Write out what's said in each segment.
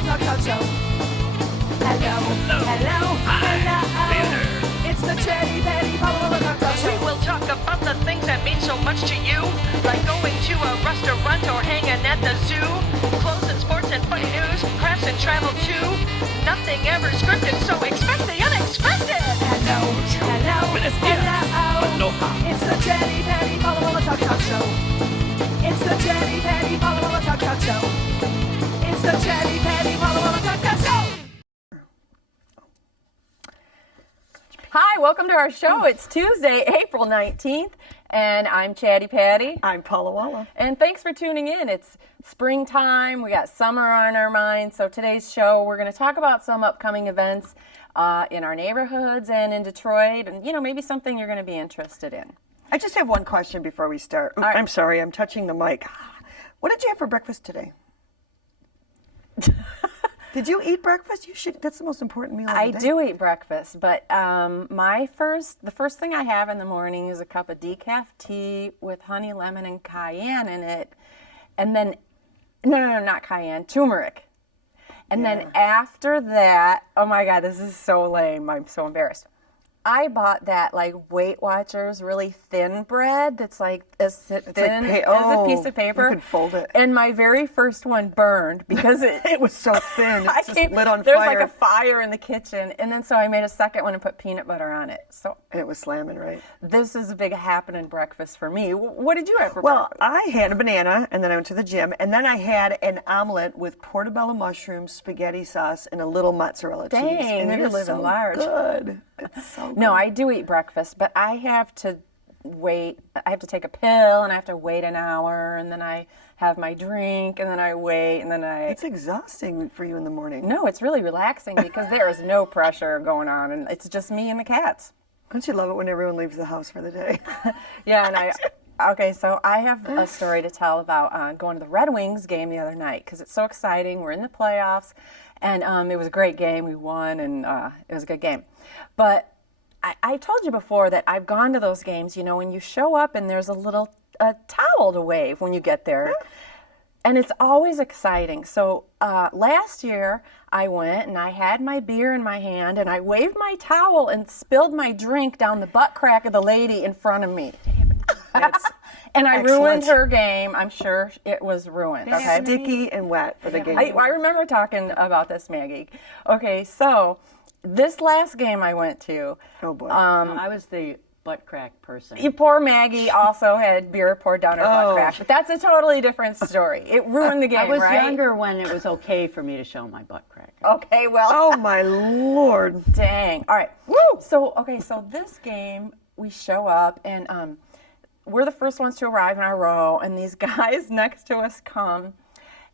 Show. Hello, hello, hello. It's the Chatty Show. We will talk about the things that mean so much to you, like going to a restaurant or hanging at the zoo, clothes and sports and funny news, crafts and travel too. Nothing ever scripted, so expect the unexpected. Hello, hello, hello. It's the Chatty Show. It's the Chatty Show. It's the Chatty Show. Hi, welcome to our show. It's Tuesday, April 19th, and I'm Chatty Patty. I'm Paula Walla. And thanks for tuning in. It's springtime. We got summer on our minds. So today's show, we're going to talk about some upcoming events in our neighborhoods and in Detroit, and maybe something you're going to be interested in. I just have one question before we start. Right. I'm sorry, I'm touching the mic. What did you have for breakfast today? Did you eat breakfast? You should. That's the most important meal of the day. I do eat breakfast, but the first thing I have in the morning is a cup of decaf tea with honey, lemon, and cayenne in it, and then no, not cayenne, turmeric. And then after that, oh my God, this is so lame. I'm so embarrassed. I bought that Weight Watchers really thin bread that's as thin as a piece of paper. You could fold it. And my very first one burned because it was so thin. It just lit on there fire. There was a fire in the kitchen. And then so I made a second one and put peanut butter on it. So and it was slamming, right? This is a big happening breakfast for me. What did you have for breakfast? Well, I had a banana, and then I went to the gym, and then I had an omelet with portobello mushrooms, spaghetti sauce, and a little mozzarella cheese. Dang, you're living large. Good. It's so good. No, I do eat breakfast, but I have to wait. I have to take a pill, and I have to wait an hour, and then I have my drink, and then I wait, and then It's exhausting for you in the morning. No, it's really relaxing because there is no pressure going on, and it's just me and the cats. Don't you love it when everyone leaves the house for the day? Yeah, and okay, so I have a story to tell about going to the Red Wings game the other night because it's so exciting. We're in the playoffs, and it was a great game. We won, and it was a good game. But I told you before that I've gone to those games, when you show up and there's a little towel to wave when you get there. And it's always exciting. So last year I went and I had my beer in my hand and I waved my towel and spilled my drink down the butt crack of the lady in front of me. And I ruined her game. I'm sure it was ruined. Okay? Sticky and wet for the game. I remember talking about this, Maggie. Okay, so this last game I went to. Oh boy. I was the butt crack person. Poor Maggie also had beer poured down her butt crack. But that's a totally different story. It ruined the game, I was right? younger when it was okay for me to show my butt crack. Okay, well. Oh my Lord. Dang. All right. Woo! So this game, we show up and we're the first ones to arrive in our row, and these guys next to us come,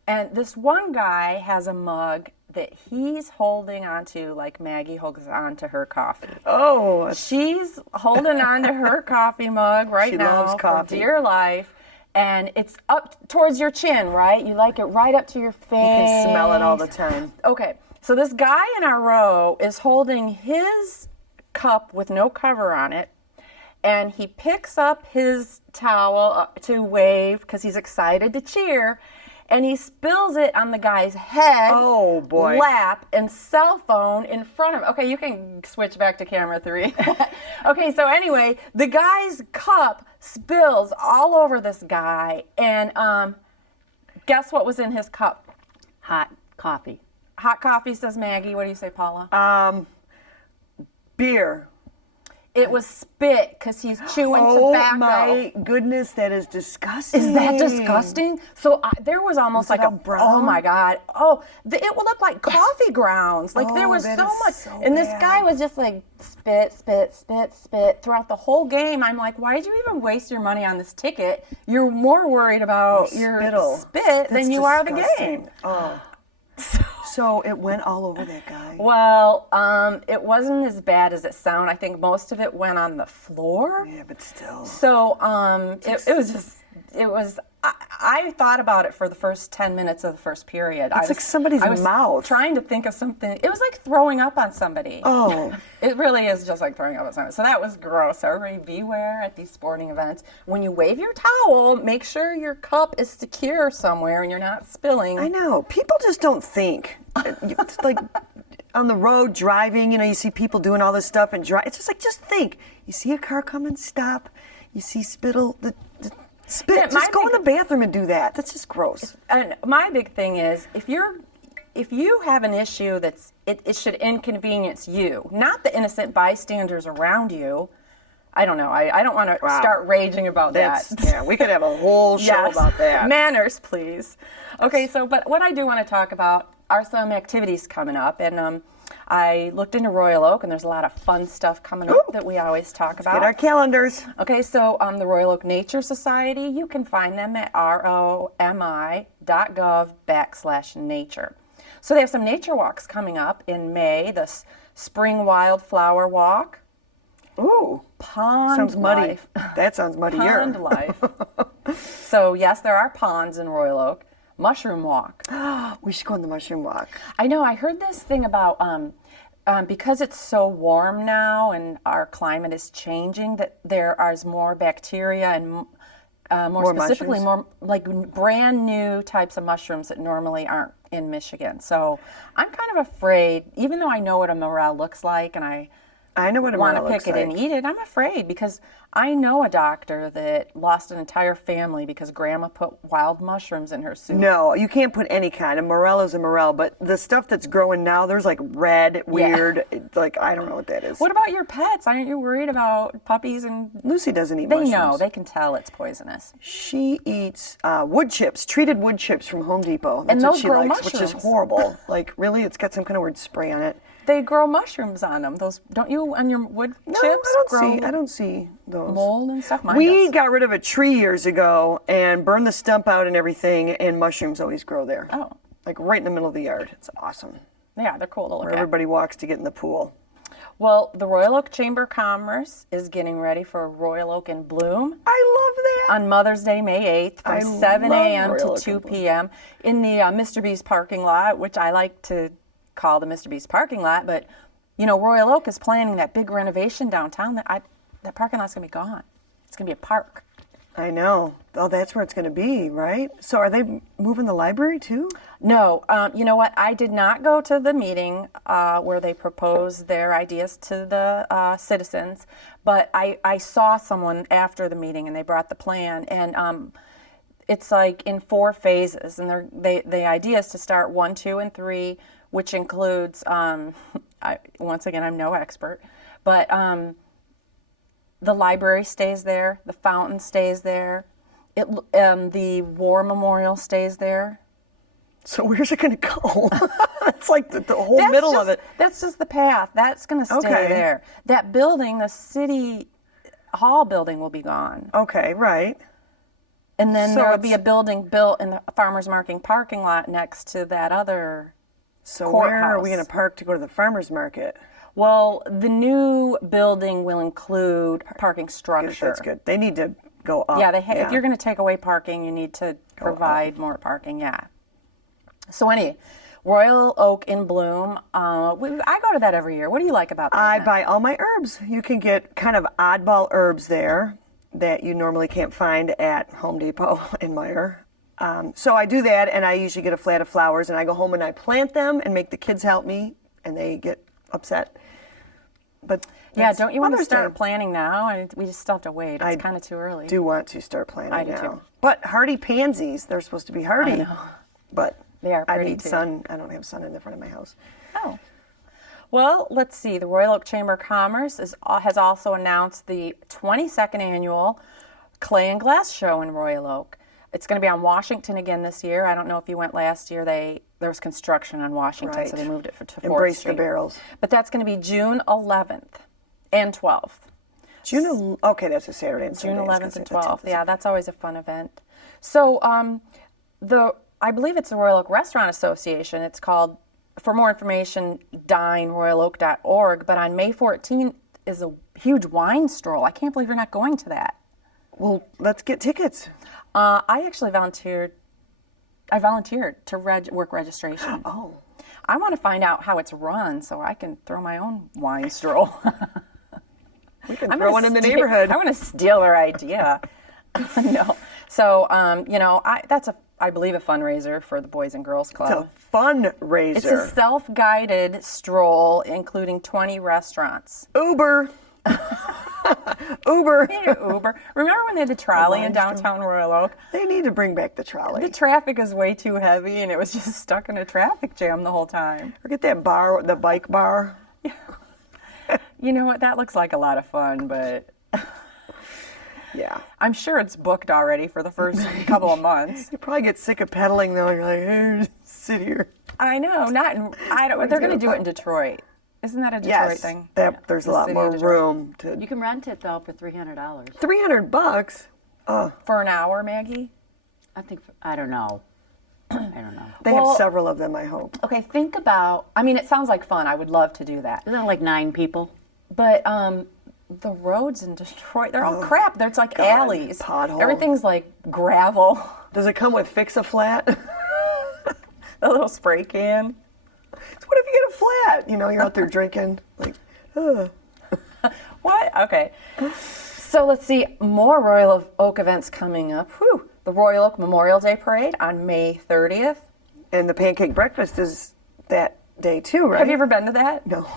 and this one guy has a mug that he's holding onto like Maggie holds onto her coffee. Oh. She's holding onto her coffee mug right she now loves coffee. For dear life, and it's up towards your chin, right? You like it right up to your face. You can smell it all the time. Okay, so this guy in our row is holding his cup with no cover on it, and he picks up his towel to wave because he's excited to cheer, and he spills it on the guy's head, oh boy, lap, and cell phone in front of him. Okay, you can switch back to camera 3. Okay, so anyway, the guy's cup spills all over this guy, and guess what was in his cup? Hot coffee. Hot coffee, says Maggie. What do you say, Paula? Beer. It was spit because he's chewing tobacco. Oh my goodness, that is disgusting. Is that disgusting? So there was almost like brown? Oh my God. Oh, it would look like coffee grounds. Like there was so much. So and this bad. guy was just like spit, spit, spit, spit throughout the whole game. I'm like, why did you even waste your money on this ticket? You're more worried about your spit than you are the game. Oh. So it went all over that guy. Well, it wasn't as bad as it sounded. I think most of it went on the floor. Yeah, but still. So it was I thought about it for the first 10 minutes of the first period. It's like somebody's I was mouth. trying to think of something. It was like throwing up on somebody. Oh. It really is just like throwing up on somebody. So that was gross. So everybody beware at these sporting events. When you wave your towel, make sure your cup is secure somewhere and you're not spilling. I know. People just don't think. It's like on the road driving, you see people doing all this stuff and drive. It's just like, just think. You see a car coming, stop. You see spittle, spit. Yeah, just go in the bathroom and do that. That's just gross. And my big thing is, if you have an issue that's it should inconvenience you, not the innocent bystanders around you. I don't know. I don't want to start raging about that. Yeah, we could have a whole show about that. Manners, please. Okay, but what I do want to talk about are some activities coming up, and I looked into Royal Oak, and there's a lot of fun stuff coming up that we always talk about. Get our calendars. Okay, so the Royal Oak Nature Society, you can find them at romi.gov/nature. So they have some nature walks coming up in May, the Spring Wildflower Walk. Ooh. Pond sounds muddy. life. That sounds muddier. Pond life. So, yes, there are ponds in Royal Oak. Mushroom walk. We should go on the mushroom walk. I know. I heard this thing about because it's so warm now and our climate is changing, that there is more bacteria and more specifically, mushrooms. more like brand new types of mushrooms that normally aren't in Michigan. So I'm kind of afraid, even though I know what a morel looks like and I know what a want morel to looks pick it like. and eat it, I'm afraid because I know a doctor that lost an entire family because grandma put wild mushrooms in her soup. No, you can't put any kind. A morel is a morel, but the stuff that's growing now, there's like red, weird, like I don't know what that is. What about your pets? Aren't you worried about puppies and... Lucy doesn't eat They mushrooms. know. They can tell it's poisonous. She eats wood chips, treated wood chips from Home Depot. That's And what those she grow likes, which is mushrooms. horrible. Like, really? It's got some kind of weird spray on it. They grow mushrooms on them. Those don't you on your wood No, chips I don't see those. mold and stuff? Mine We does. got rid of a tree years ago and burned the stump out and everything, and mushrooms always grow there. Oh. Like right in the middle of the yard. It's awesome. Yeah, they're cool to look Where at. everybody walks to get in the pool. Well, the Royal Oak Chamber of Commerce is getting ready for Royal Oak in Bloom I love that. on Mother's Day, May 8th, from I 7 love a.m. Royal to Oak 2 in Bloom. p.m. in the Mr. B's parking lot, which I like to call the Mr. B's parking lot. But, Royal Oak is planning that big renovation downtown. That parking lot's going to be gone. It's going to be a park. I know. Oh, that's where it's going to be, right? So are they moving the library too? No, you know what? I did not go to the meeting where they proposed their ideas to the citizens, but I saw someone after the meeting and they brought the plan, and it's like in 4 phases, and the idea is to start 1, 2, and 3, which includes, once again, I'm no expert, but the library stays there, the fountain stays there, the war memorial stays there. So where's it going to go? It's like the whole middle of it. That's just the path. That's going to stay there. That building, the city hall building, will be gone. Okay, right. And then So there will be a building built in the farmers market parking lot next to that other So courthouse. where are we going to park to go to the farmer's market? Well, the new building will include parking structure. That's good. They need to go up. Yeah, if you're going to take away parking, you need to provide more parking. Yeah. So anyway, Royal Oak in Bloom. I go to that every year. What do you like about that? I buy all my herbs. You can get kind of oddball herbs there that you normally can't find at Home Depot in Meyer. So I do that, and I usually get a flat of flowers, and I go home and I plant them and make the kids help me, and they get upset. But Yeah, don't you want to Mother's start Day. planning now? We just still have to wait. It's kind of too early. Do want to start planning I do now. too. But hardy pansies, they're supposed to be hardy. I know. But They are I pretty, need too. sun. I don't have sun in the front of my house. Oh. Well, let's see. The Royal Oak Chamber of Commerce has also announced the 22nd annual Clay and Glass Show in Royal Oak. It's going to be on Washington again this year. I don't know if you went last year. There was construction on Washington, so Right. they moved it to 4th Embrace the Street. barrels. But that's going to be June 11th and 12th. Okay, that's a Saturday and June Sunday. I was 11th gonna and say the 12th. 10th is Yeah, that's always a fun event. So I believe it's the Royal Oak Restaurant Association. It's called, for more information, dineroyaloak.org. But on May 14th is a huge wine stroll. I can't believe you're not going to that. Well, let's get tickets. I actually volunteered. I volunteered to work registration. Oh. I want to find out how it's run so I can throw my own wine stroll. We can throw one in the neighborhood. I want to steal their idea. No. So, that's I believe a fundraiser for the Boys and Girls Club. It's a fundraiser. It's a self-guided stroll, including 20 restaurants. Uber. Uber. They need an Uber. Remember when they had the trolley in downtown Royal Oak? They need to bring back the trolley. The traffic is way too heavy, and it was just stuck in a traffic jam the whole time. Or get that bar, the bike bar. You know what? That looks like a lot of fun, but Yeah. I'm sure it's booked already for the first couple of months. You probably get sick of pedaling though. You're like, hey, just sit here. I know. They're going to do it in Detroit. Isn't that a Detroit thing? There's a lot more room to. You can rent it though for $300. $300. For an hour, Maggie? I don't know. I don't know. They have several of them, I hope. Okay, think about, it sounds like fun. I would love to do that. Isn't it like 9 people? But the roads in Detroit, they're all crap. There's like alleys. Pothole. Everything's like gravel. Does it come with Fix-A-Flat? The little spray can. So what if you get a flat? You're out there drinking. Like, ugh. What? Okay. So let's see. More Royal Oak events coming up. Whew. The Royal Oak Memorial Day Parade on May 30th. And the pancake breakfast is that day too, right? Have you ever been to that? No.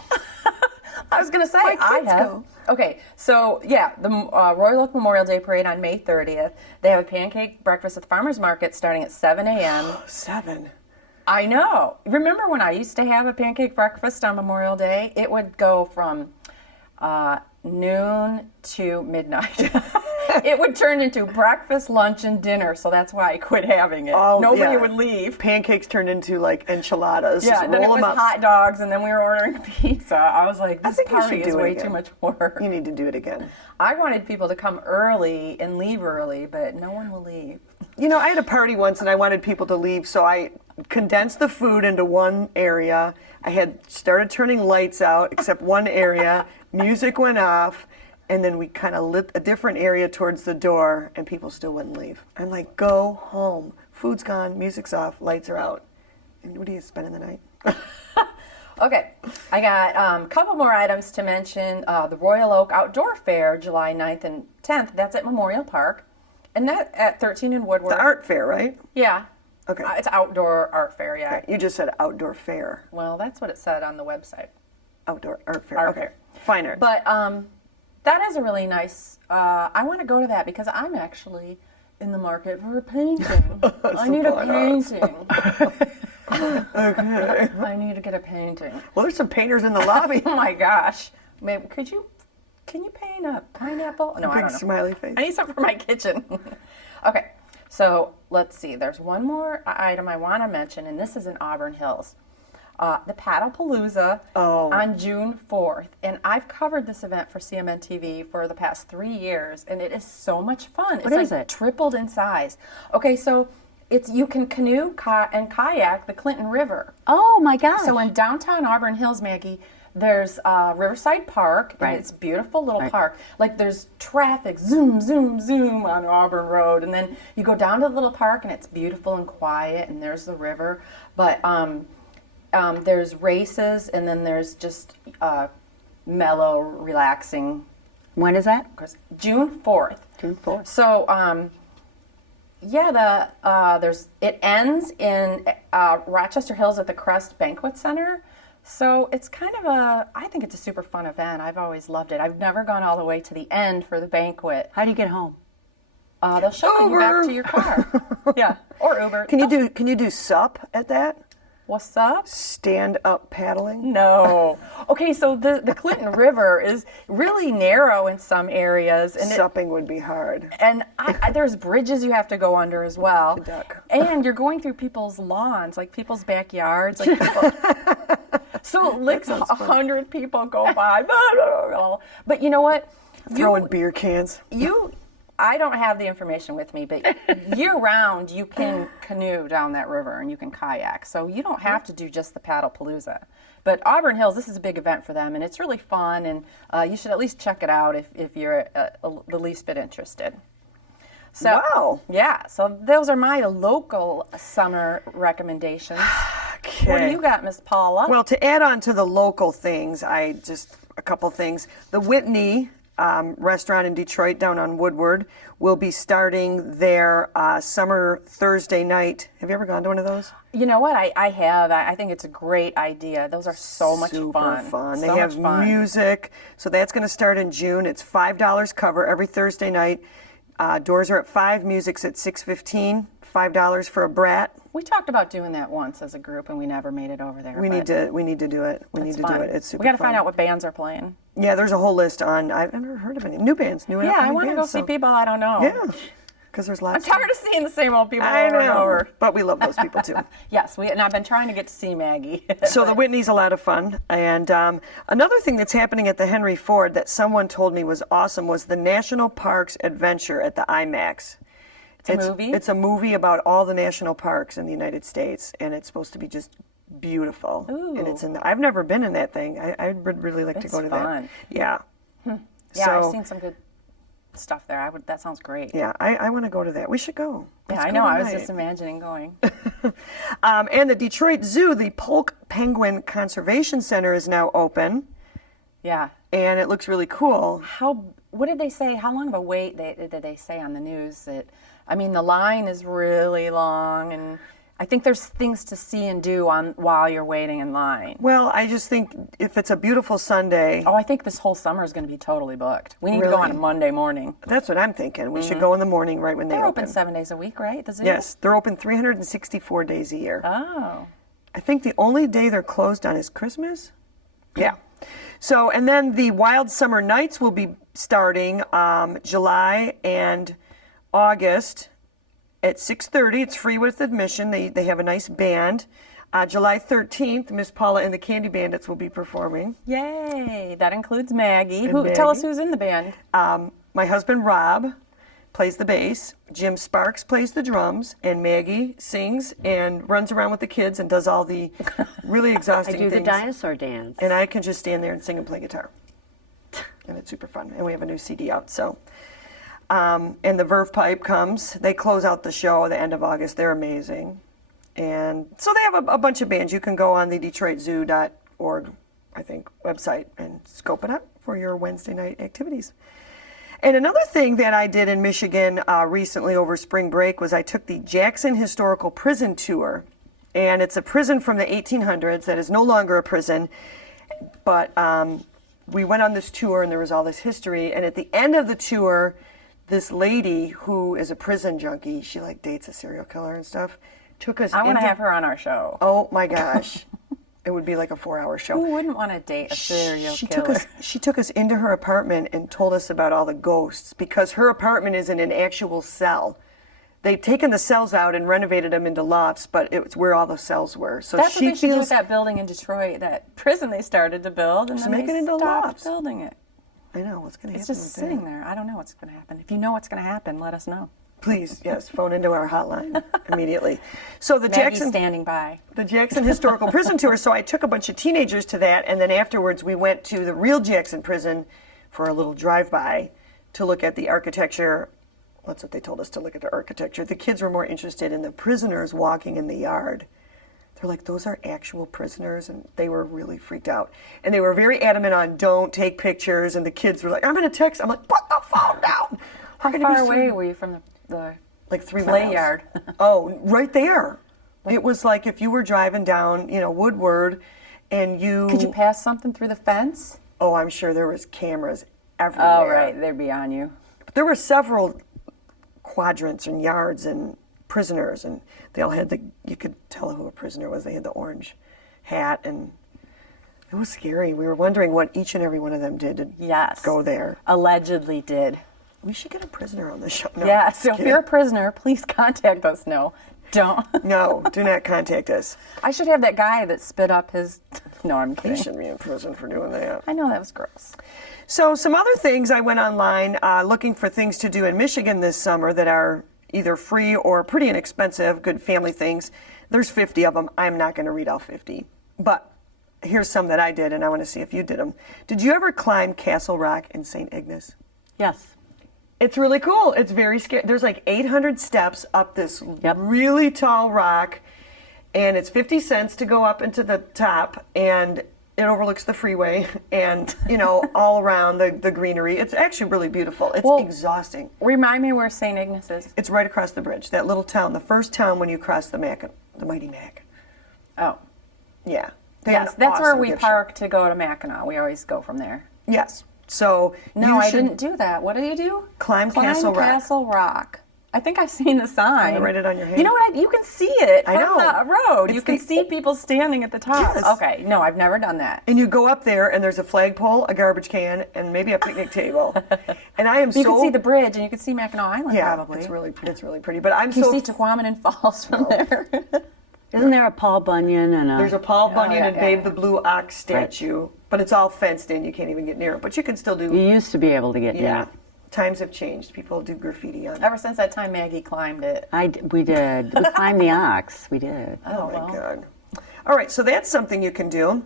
I was going to say, My I kids have. go. Okay, so yeah, the Royal Oak Memorial Day Parade on May 30th. They have a pancake breakfast at the farmer's market starting at 7 a.m. 7. I know. Remember when I used to have a pancake breakfast on Memorial Day? It would go from noon to midnight. It would turn into breakfast, lunch, and dinner, so that's why I quit having it. Oh, Nobody yeah. would leave. Pancakes turned into like enchiladas. Yeah, Just then it roll was them up. hot dogs, and then we were ordering pizza. I was like, this think you party should is do it way again. too much work. You need to do it again. I wanted people to come early and leave early, but no one will leave. I had a party once and I wanted people to leave, so I condensed the food into one area. I had started turning lights out, except one area. Music went off, and then we kind of lit a different area towards the door, and people still wouldn't leave. I'm like, go home. Food's gone, music's off, lights are out. And what are you spending the night? Okay, I got a couple more items to mention. The Royal Oak Outdoor Fair, July 9th and 10th. That's at Memorial Park. And that at 13 in Woodward. The art fair, right? Yeah. Okay. It's outdoor art fair, yeah. Okay. You just said outdoor fair. Well, that's what it said on the website. Outdoor art fair. Art okay. fair. Fine art. But that is a really nice, I want to go to that because I'm actually in the market for a painting. I need a painting. Okay. I need to get a painting. Well, there's some painters in the lobby. Oh my gosh. Maybe, can you paint a pineapple? No, I Big don't know. smiley face. I need something for my kitchen. Okay, so let's see. There's one more item I want to mention, and this is in Auburn Hills. The PaddlePalooza on June 4th. And I've covered this event for CMN TV for the past 3 years, and it is so much fun. What is it? Tripled in size. Okay, so you can canoe and kayak the Clinton River. Oh my gosh. So in downtown Auburn Hills, Maggie, there's Riverside Park, and Right. it's a beautiful little park. Like there's traffic, zoom, zoom, zoom on Auburn Road, and then you go down to the little park, and it's beautiful and quiet, and there's the river. But there's races, and then there's just mellow, relaxing. When is that? June 4th. June 4th. So, it ends in Rochester Hills at the Crest Banquet Center. So it's kind of I think it's a super fun event. I've always loved it. I've never gone all the way to the end for the banquet. How do you get home? They'll shuttle you back Uber. to your car. Yeah, or Uber. Can you do sup at that? What's up? Stand up paddling? No. Okay, so the Clinton River is really narrow in some areas, and Supping would be hard. And there's bridges you have to go under as well. To duck. And you're going through people's lawns, like people's backyards. Like people, so like 100 people go by. But you know what? Throwing beer cans. I don't have the information with me, but year-round you can canoe down that river and you can kayak. So you don't have to do just the PaddlePalooza. But Auburn Hills, this is a big event for them, and it's really fun, and you should at least check it out if you're the least bit interested. So, Wow. Yeah, so those are my local summer recommendations. Okay. What do you got, Miss Paula? Well, to add on to the local things, a couple things. The Whitney Restaurant in Detroit down on Woodward will be starting their summer Thursday night. Have you ever gone to one of those? You know what? I have. I think it's a great idea. Those are so much Super fun. They So have much fun. music. So that's going to start in June. It's $5 cover every Thursday night. Doors are at 5, music's at 6:15. $5 for a brat. We talked about doing that once as a group, and we never made it over there. We need to do it. We need to do it. It's fun. It's super We got to fun. find out what bands are playing. Yeah, there's a whole list on. I've never heard of any new bands. New Yeah, I upcoming want to go bands, see so- people I don't know. Yeah, because there's lots. I'm tired of seeing the same old people I over and know, over. but we love those people too. Yes, and I've been trying to get to see Maggie. So the Whitney's a lot of fun. And another thing that's happening at the Henry Ford that someone told me was awesome was the National Parks Adventure at the IMAX. It's a movie? It's a movie about all the national parks in the United States, and it's supposed to be just beautiful. Ooh. And it's I've never been in that thing. I would really like to It's go to fun. that. Yeah. Yeah, So- I've seen some good stuff there. That sounds great. Yeah, I want to go to that. We should go. Yeah, Let's I go know. I was tonight. just imagining going. And the Detroit Zoo, the Polk Penguin Conservation Center is now open, Yeah. and it looks really cool. What did they say? How long of a wait did they say on the news? I mean, the line is really long, and I think there's things to see and do while you're waiting in line. Well, I just think if it's a beautiful Sunday, Oh, I think this whole summer is going to be totally booked. We need to go on a Really? Monday morning. that's what I'm thinking. We should go in the morning right when they They're open. open 7 days a week, right? The zoo? Yes, they're open 364 days a year. Oh. I think the only day they're closed on is Christmas. Yeah. So, and then the Wild Summer Nights will be starting July and August at 6:30. It's free with admission. They have a nice band. July 13th, Miss Paula and the Candy Bandits will be performing. Yay. That includes Maggie. And Tell us Maggie. who's in the band. My husband Rob plays the bass, Jim Sparks plays the drums, and Maggie sings and runs around with the kids and does all the really I exhausting do the things. dinosaur dance. And I can just stand there and sing and play guitar. And it's super fun. And we have a new CD out, so. And the Verve Pipe comes. They close out the show at the end of August. They're amazing. And so they have a bunch of bands. You can go on the DetroitZoo.org, I think, website and scope it up for your Wednesday night activities. And another thing that I did in Michigan recently over spring break was I took the Jackson Historical Prison Tour. And it's a prison from the 1800s that is no longer a prison. But we went on this tour and there was all this history. And at the end of the tour, this lady who is a prison junkie, she like dates a serial killer and stuff, took us I want to into- have her on our show. Oh my gosh. It would be like a 4-hour show. Who wouldn't want to date a serial killer? She took us into her apartment and told us about all the ghosts because her apartment is in an actual cell. They've taken the cells out and renovated them into lofts, but it's where all the cells were. So That's she what they should do feels with that building in Detroit, that prison they started to build, and then make they it into stopped lofts. building it. I know what's going to happen. It's just with sitting that. there. I don't know what's going to happen. If you know what's going to happen, let us know. Please, yes, phone into our hotline immediately. So the Maggie's standing by. The Jackson Historical Prison Tour. So I took a bunch of teenagers to that, and then afterwards we went to the real Jackson Prison for a little drive-by to look at the architecture. That's what they told us, to look at the architecture. The kids were more interested in the prisoners walking in the yard. They're like, those are actual prisoners, and they were really freaked out. And they were very adamant on don't take pictures, and the kids were like, I'm going to text. I'm like, put the phone down. How far away were you from the Like 3 play miles. yard? Oh, right there. It was like if you were driving down, Woodward, and you... Could you pass something through the fence? Oh, I'm sure there was cameras everywhere. Oh, right. They'd be on you. But there were several quadrants and yards and prisoners, and they all had you could tell who a prisoner was. They had the orange hat, and it was scary. We were wondering what each and every one of them did to Yes. go there. Allegedly did. We should get a prisoner on the show. No, Yeah, just so if kidding. you're a prisoner, please contact us. No, don't. No, do not contact us. I should have that guy that spit up his... No, I'm You kidding. shouldn't be in prison for doing that. I know that was gross. So some other things, I went online looking for things to do in Michigan this summer that are either free or pretty inexpensive, good family things. There's 50 of them. I'm not going to read all 50. But here's some that I did, and I want to see if you did them. Did you ever climb Castle Rock in St. Ignace? Yes. It's really cool. It's very scary. There's like 800 steps up this really tall rock, and it's 50 cents to go up into the top, and it overlooks the freeway and, all around the greenery. It's actually really beautiful. It's exhausting. Remind me where St. Ignace is. It's right across the bridge, that little town, the first town when you cross the Mighty Mac. Oh. Yeah. Yes, that's where we park to go to Mackinac. We always go from there. Yes. So no, I didn't do that. What do you do? Climb Castle Rock. Castle Rock. I think I've seen the sign. You write it on your hand. You know what? You can see it from the road. It's you can see people standing at the top. Yes. Okay. No, I've never done that. And you go up there, and there's a flagpole, a garbage can, and maybe a picnic table. And I am You can see the bridge, and you can see Mackinac Island probably. it's really pretty. But I'm you see Tequamanon Falls from there. Isn't there a Paul Bunyan and a... There's a Paul Bunyan and Babe the Blue Ox statue, but it's all fenced in. You can't even get near it. But you can still do... You used to be able to get near it. Times have changed. People do graffiti on it. Ever since that time Maggie climbed it. We did. We climbed the ox. We did. Oh, my God. All right, so that's something you can do.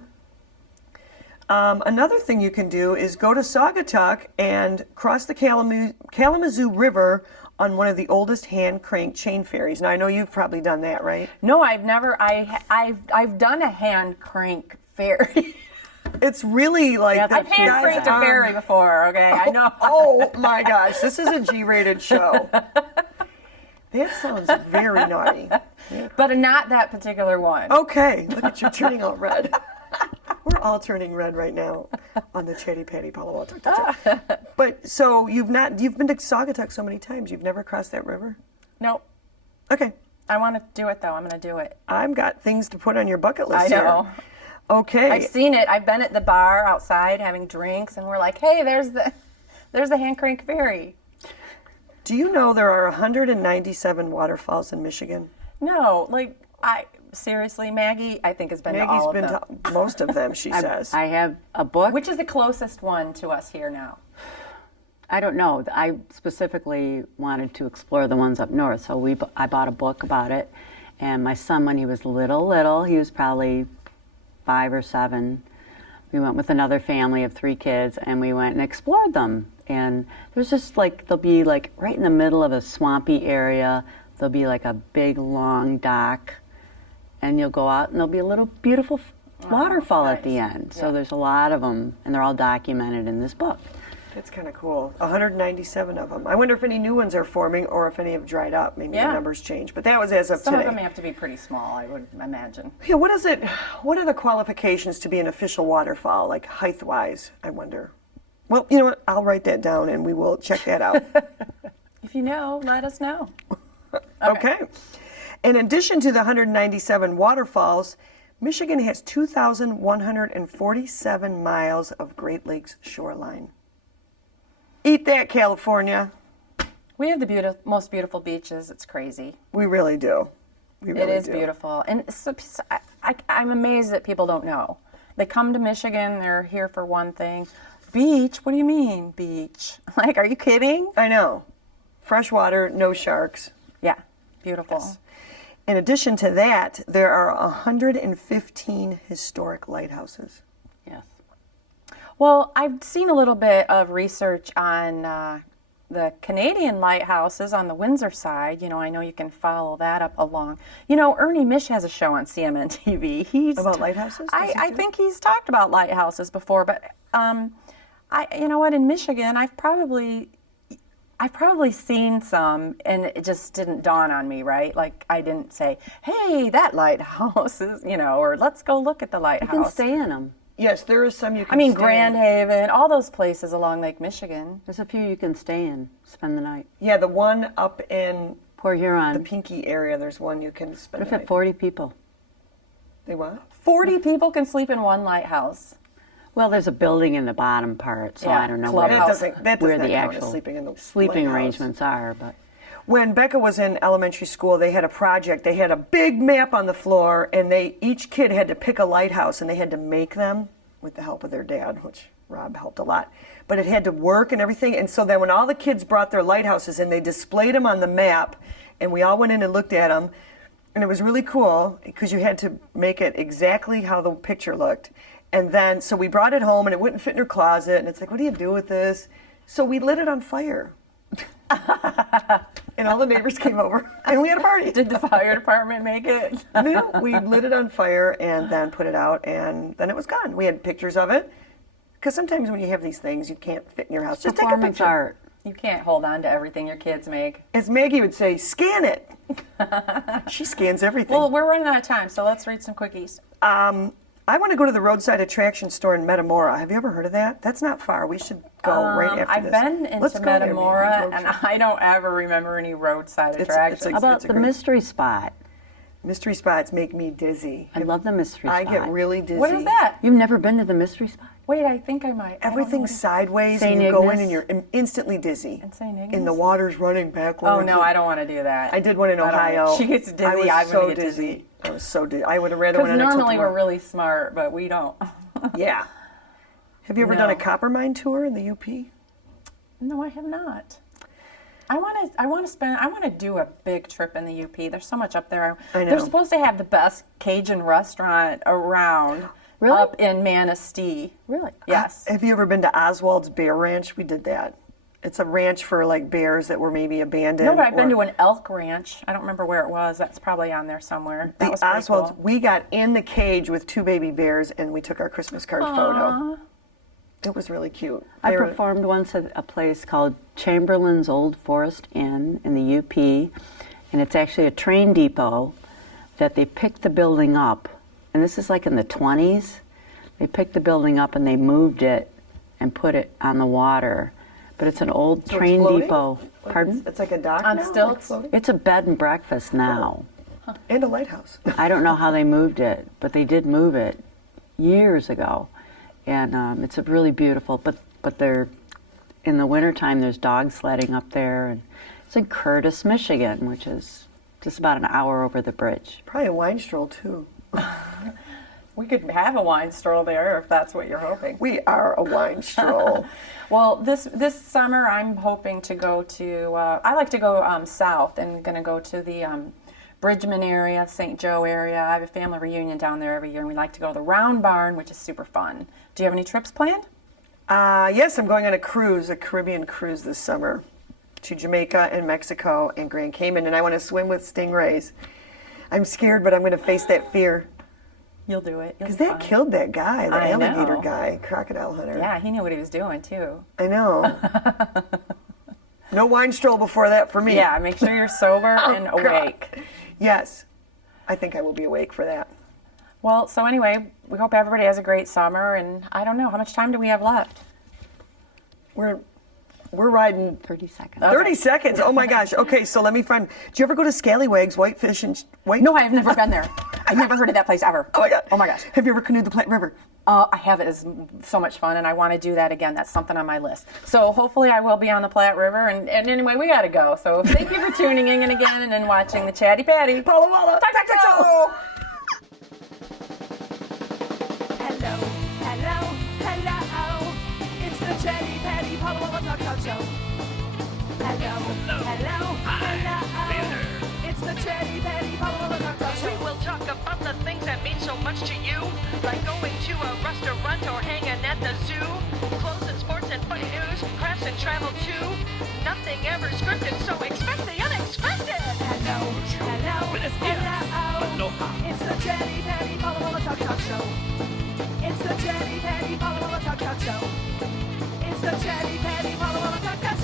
Another thing you can do is go to Saugatuck and cross the Kalamazoo River on one of the oldest hand-crank chain ferries. Now, I know you've probably done that, right? No, I've never. I've done a hand crank ferry. It's really like... I've hand cranked a ferry before, okay? I know. Oh, my gosh. This is a G-rated show. That sounds very naughty. But not that particular one. Okay. Look at you turning all red. We're all turning red right now on the Chatty Patty Paula. But so you've been to Saugatuck so many times. You've never crossed that river? Nope. Okay. I want to do it though. I'm going to do it. I've got things to put on your bucket list here. I know. Okay. I've seen it. I've been at the bar outside having drinks, and we're like, "Hey, there's the hand crank ferry." Do you know there are 197 waterfalls in Michigan? No, seriously, Maggie, I think has been to all of them. Maggie's been to most of them, she says. I have a book. Which is the closest one to us here now? I don't know. I specifically wanted to explore the ones up north, so I bought a book about it. And my son, when he was little, he was probably 5 or 7. We went with another family of 3 kids, and we went and explored them. And there's just they'll be right in the middle of a swampy area. There'll be a big, long dock. And you'll go out, and there'll be a little beautiful waterfall at the end. So there's a lot of them, and they're all documented in this book. It's kind of cool. 197 of them. I wonder if any new ones are forming or if any have dried up. Maybe the numbers change. But that was as of Some today. of them have to be pretty small, I would imagine. Yeah, what are the qualifications to be an official waterfall, height-wise, I wonder? Well, you know what? I'll write that down, and we will check that out. If you know, let us know. Okay. In addition to the 197 waterfalls, Michigan has 2,147 miles of Great Lakes shoreline. Eat that, California. We have the most beautiful beaches. It's crazy. We really do. It is beautiful. And so, I'm amazed that people don't know. They come to Michigan, they're here for one thing. Beach? What do you mean, beach? Are you kidding? I know. Fresh water, no sharks. Yeah, beautiful. Yes. In addition to that, there are 115 historic lighthouses. Yes. Well, I've seen a little bit of research on the Canadian lighthouses on the Windsor side. I know you can follow that up along. Ernie Misch has a show on CMN TV. About lighthouses? I think he's talked about lighthouses before, but you know what? In Michigan, I've probably seen some, and it just didn't dawn on me, right? I didn't say, "Hey, that lighthouse is," or "Let's go look at the lighthouse." You can stay in them. Yes, there is some you can stay Grand Haven, all those places along Lake Michigan. There's a few you can stay in, spend the night. Yeah, the one up in Port Huron. the Pinky area, there's one you can spend What if the at night. 40 people? They what? 40 people can sleep in one lighthouse. Well, there's a building in the bottom part, so I don't know clubhouse. That where does the not count as actual sleeping in the sleeping lighthouse. arrangements are. But When Becca was in elementary school, they had a project. They had a big map on the floor, and each kid had to pick a lighthouse, and they had to make them with the help of their dad, which Rob helped a lot. But it had to work and everything. And so then when all the kids brought their lighthouses in, they displayed them on the map, and we all went in and looked at them. And it was really cool because you had to make it exactly how the picture looked. And then, so we brought it home, and it wouldn't fit in her closet. And it's like, what do you do with this? So we lit it on fire. And all the neighbors came over, and we had a party. Did the fire department make it? No, we lit it on fire and then put it out, and then it was gone. We had pictures of it, because sometimes when you have these things, you can't fit in your house. Just take a Performance picture. art. You can't hold on to everything your kids make. As Maggie would say, scan it. She scans everything. Well, we're running out of time, so let's read some quickies. I want to go to the roadside attraction store in Metamora. Have you ever heard of that? That's not far. We should go right after I've this. been Let's into go there, Metamora, road and trip. I don't ever remember any roadside attractions. How about It's a the great- mystery spot? Mystery spots make me dizzy. I love the mystery spot. I get really dizzy. What is that? You've never been to the mystery spot? Wait, I think I might. I don't know Everything's what it is. sideways, Saint and you go in Ignace? and you're instantly dizzy. In Saint And Ignace? the water's running backwards. Oh, no, I don't want to do that. I did one in I don't- Ohio. She gets dizzy, I was I'm so going to get dizzy. dizzy. I was so dizzy. I would have rather went Because on a normally tilt-a-whirl. we're really smart, but we don't. Yeah. Have you ever done a No. Coppermine tour in the UP? No, I have not. I want to do a big trip in the UP. There's so much up there. I know. They're supposed to have the best Cajun restaurant around. Really? Up in Manistee. Really? Yes. Have you ever been to Oswald's Bear Ranch? We did that. It's a ranch for like bears that were maybe abandoned. No, but I've been or- to an elk ranch. I don't remember where it was. That's probably on there somewhere. That The was pretty Oswald's. cool. We got in the cage with 2 baby bears, and we took our Christmas card photo. It was really cute. I They were- performed once at a place called Chamberlain's Old Forest Inn in the UP, and it's actually a train depot that they picked the building up, and this is like in the 20s. They picked the building up and they moved it and put it on the water, but it's an old So it's train floating? depot. Like Pardon? It's like a dock On now, like stilts? floating? It's a bed and breakfast now. And a lighthouse. I don't know how they moved it, but they did move it years ago, and it's a really beautiful. But they're in the wintertime. There's dog sledding up there, and it's in Curtis, Michigan, which is just about an hour over the bridge. Probably a wine stroll too. We could have a wine stroll there if that's what you're hoping. We are a wine stroll. Well, this summer I'm hoping to go to. I like to go south, and going to go to the Bridgman area, St. Joe area. I have a family reunion down there every year, and we like to go to the Round Barn, which is super fun. Do you have any trips planned? Yes, I'm going on a cruise, a Caribbean cruise this summer to Jamaica and Mexico and Grand Cayman, and I want to swim with stingrays. I'm scared, but I'm going to face that fear. You'll do it. Because that killed that guy, the I alligator know. guy, crocodile hunter. Yeah, he knew what he was doing too. I know. No wine stroll before that for me. Yeah, make sure you're sober and God. awake. Yes. I think I will be awake for that. Well, so anyway, we hope everybody has a great summer, and I don't know, how much time do we have left? We're riding 30 seconds. 30 seconds. Oh my gosh. Okay, so let me find. Did you ever go to Scallywags, Whitefish and White? No, I've never been there. I've never heard of that place ever. Oh my god. Oh my gosh. Have you ever canoed the Platte River? I have. It is so much fun, and I want to do that again. That's something on my list. So hopefully I will be on the Platte River, and anyway, we got to go. So thank you for tuning in again and watching the Chatty Patty. Paula Walla. Talk show. Hello, hello, hello. It's the Chatty Patty Paula Talk Show. Hello, hello, hello. It's the Chatty Patty Paula Talk Show. We will talk about the things that mean so much to you, like going to a restaurant or hanging at the zoo, clothes and sports and funny news, crafts and travel too. Nothing ever scripted, so expect the unexpected. Hello, hello, hello. It's the Chatty Patty Paula Talk Show. It's the Chatty Patty Paula Talk Show. It's the Chatty Patty Paula Talk Show.